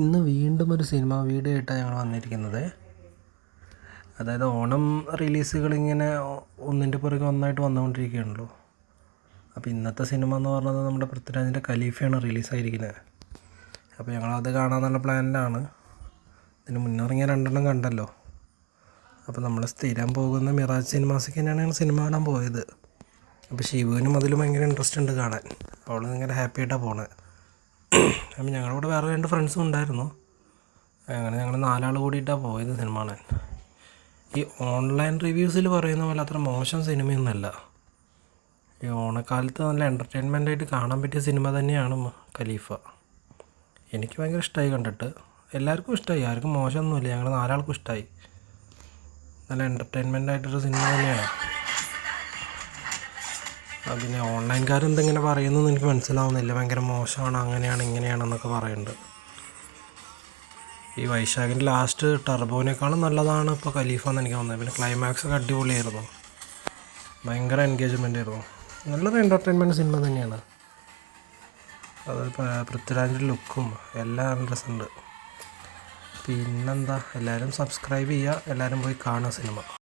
ഇന്ന് വീണ്ടും ഒരു സിനിമ വീഡിയോ ആയിട്ടാണ് ഞങ്ങൾ വന്നിരിക്കുന്നത്. അതായത് ഓണം റിലീസുകളിങ്ങനെ ഒന്നിൻ്റെ പുറകെ ഒന്നായിട്ട് വന്നുകൊണ്ടിരിക്കുകയാണല്ലോ. അപ്പോൾ ഇന്നത്തെ സിനിമ എന്ന് പറഞ്ഞത് നമ്മുടെ പൃഥ്വിരാജിൻ്റെ ഖലീഫയാണ് റിലീസായിരിക്കുന്നത്. അപ്പോൾ ഞങ്ങളത് കാണാമെന്നുള്ള പ്ലാനിലാണ്. ഇതിന് മുന്നിറങ്ങിയ രണ്ടെണ്ണം കണ്ടല്ലോ. അപ്പോൾ നമ്മൾ സ്ഥിരം പോകുന്ന മിറാജ് സിനിമാസിക്ക് തന്നെയാണ് ഞങ്ങൾ സിനിമ കാണാൻ പോയത്. അപ്പോൾ ശിവുവിനും അതിൽ ഭയങ്കര ഇൻട്രസ്റ്റ് ഉണ്ട് കാണാൻ. അവൾ ഭയങ്കര ഹാപ്പി ആയിട്ടാണ് പോണത്. അപ്പം ഞങ്ങളുടെ കൂടെ വേറെ 2 ഫ്രണ്ട്സും ഉണ്ടായിരുന്നു. അങ്ങനെ ഞങ്ങൾ 4 ആൾ കൂടിയിട്ടാണ് പോയത് സിനിമ കാണാൻ. ഈ ഓൺലൈൻ റിവ്യൂസിൽ പറയുന്ന പോലെ അത്ര മോശം സിനിമയൊന്നുമല്ല. ഈ ഓണക്കാലത്ത് നല്ല എൻ്റർടൈൻമെൻ്റായിട്ട് കാണാൻ പറ്റിയ സിനിമ തന്നെയാണ് ഖലീഫ. എനിക്ക് ഭയങ്കര ഇഷ്ടമായി കണ്ടിട്ട്. എല്ലാവർക്കും ഇഷ്ടമായി, ആർക്കും മോശമൊന്നുമില്ല. ഞങ്ങൾ 4 ആൾക്കും ഇഷ്ടമായി. നല്ല എൻ്റർടൈൻമെൻ്റായിട്ടൊരു സിനിമ തന്നെയാണ്. പിന്നെ ഓൺലൈൻകാരെന്തെങ്ങനെ പറയുന്നതെന്ന് എനിക്ക് മനസ്സിലാവുന്നില്ല. ഭയങ്കര മോശമാണ്, അങ്ങനെയാണ് ഇങ്ങനെയാണെന്നൊക്കെ പറയുന്നുണ്ട്. ഈ വൈശാഖിൻ്റെ ലാസ്റ്റ് ടർബോനേക്കാളും നല്ലതാണ് ഇപ്പോൾ ഖലീഫ എന്ന് എനിക്ക് തോന്നുന്നത്. പിന്നെ ക്ലൈമാക്സ് ഒക്കെ അടിപൊളിയായിരുന്നു, ഭയങ്കര എൻഗേജ്മെൻ്റ് ആയിരുന്നു. നല്ലൊരു എൻ്റർടൈൻമെൻറ്റ് സിനിമ തന്നെയാണ്. അത് പൃഥ്വിരാജിൻ്റെ ലുക്കും എല്ലാം നല്ല രസമുണ്ട്. പിന്നെന്താ, എല്ലാവരും സബ്സ്ക്രൈബ് ചെയ്യുക, എല്ലാവരും പോയി കാണുക സിനിമ.